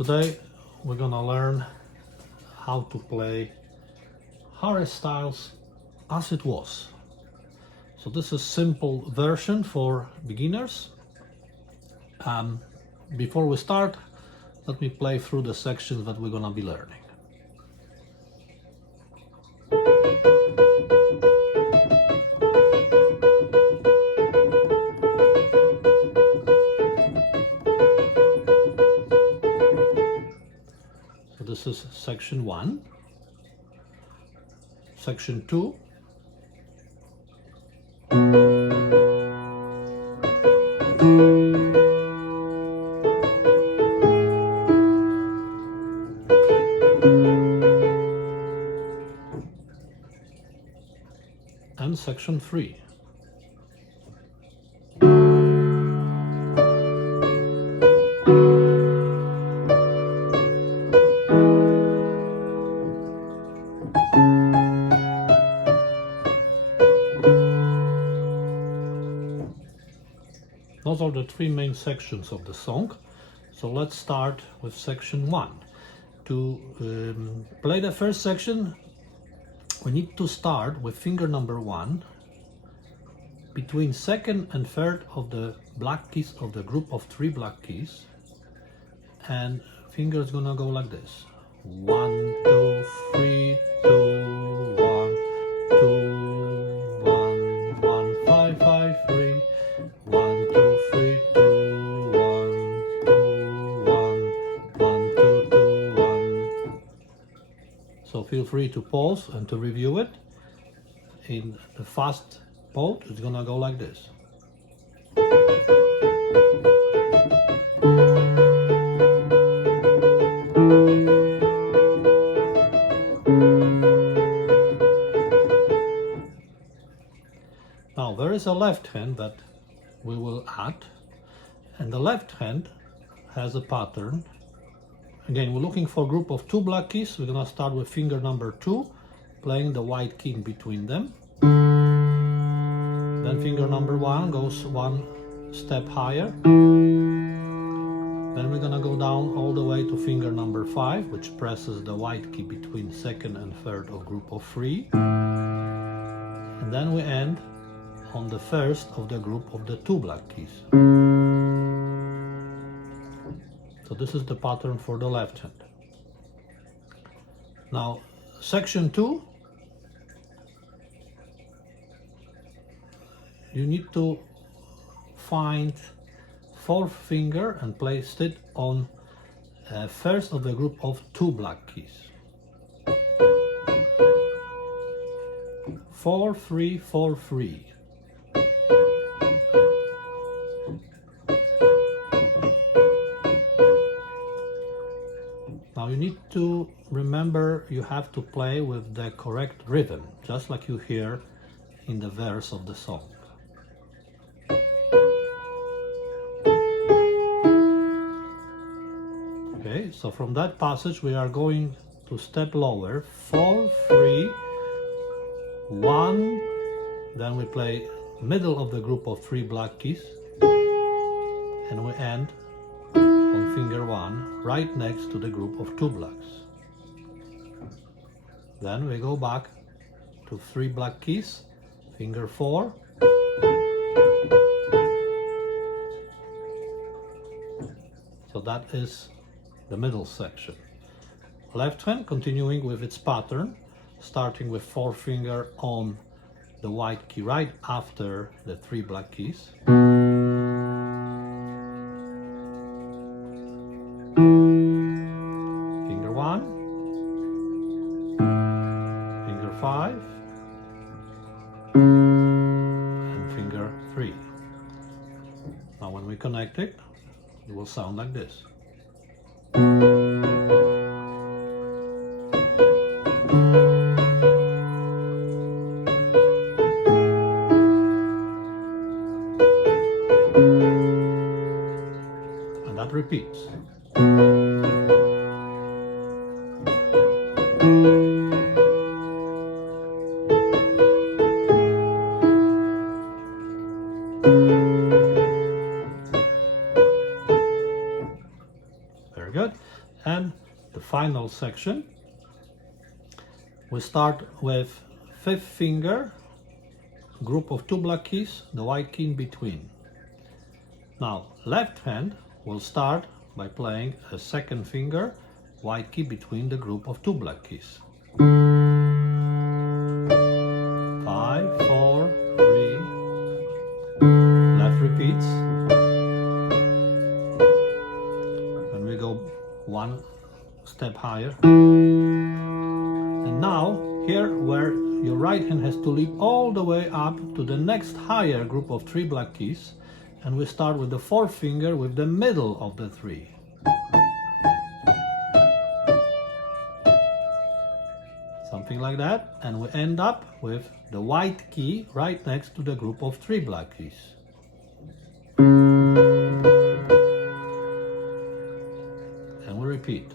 Today we're gonna learn how to play Harry Styles As It Was. So this is simple version for beginners. Before we start, let me play through the sections that we're gonna be learning. So this is section 1, section 2, and section 3. Those are the 3 main sections of the song. So let's start with section 1. To play the first section, we need to start with finger number 1 between second and third of the black keys of the group of 3 black keys, and finger is gonna go like this: 1, 2, 3, 2, 1, 2, 1, 1, 5, 5, 3, 1, 2, 3, 2, 1, 2, 1, 1, 2, 2, 1. So feel free to pause and to review it. In the fast mode, it's gonna go like this. Now there is a left hand that we will add, and the left hand has a pattern. Again, we're looking for a group of 2 black keys. We're gonna start with finger number 2, playing the white key in between them. Then finger number 1 goes 1 step higher. Then we're gonna go down all the way to finger number 5, which presses the white key between second and third of group of 3. And then we end on the first of the group of the 2 black keys. So this is the pattern for the left hand. Now, section 2, you need to find 4th finger and place it on first of the group of 2 black keys. 4, 3, 4, 3. Now you need to remember you have to play with the correct rhythm, just like you hear in the verse of the song. Okay, so from that passage we are going to step lower, 4, 3, 1, then we play middle of the group of 3 black keys, and we end on finger 1, right next to the group of 2 blacks. Then we go back to 3 black keys, finger 4, so that is the middle section. Left hand continuing with its pattern, starting with 4th finger on the white key right after the 3 black keys. Finger 1, finger 5, and finger 3. Now when we connect it, it will sound like this. And that repeats. Very good. And the final section, we start with 5th finger, group of 2 black keys, the white key in between. Now left hand will start by playing a 2nd finger, white key between the group of 2 black keys. 5, 4, 3, left repeats. Then we go 1 step higher. And now here where your right hand has to leap all the way up to the next higher group of 3 black keys, and we start with the 4th finger with the middle of the 3. Something like that, and we end up with the white key right next to the group of 3 black keys. And we repeat.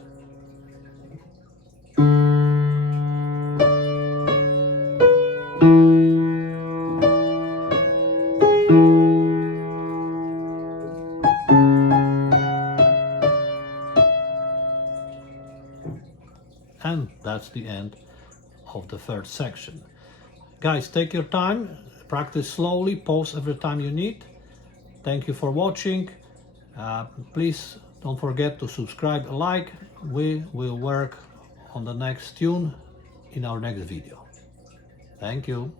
And that's the end of the 3rd section. Guys, take your time, practice slowly, pause every time you need. Thank you for watching. Please don't forget to subscribe, like. We will work on the next tune in our next video. Thank you.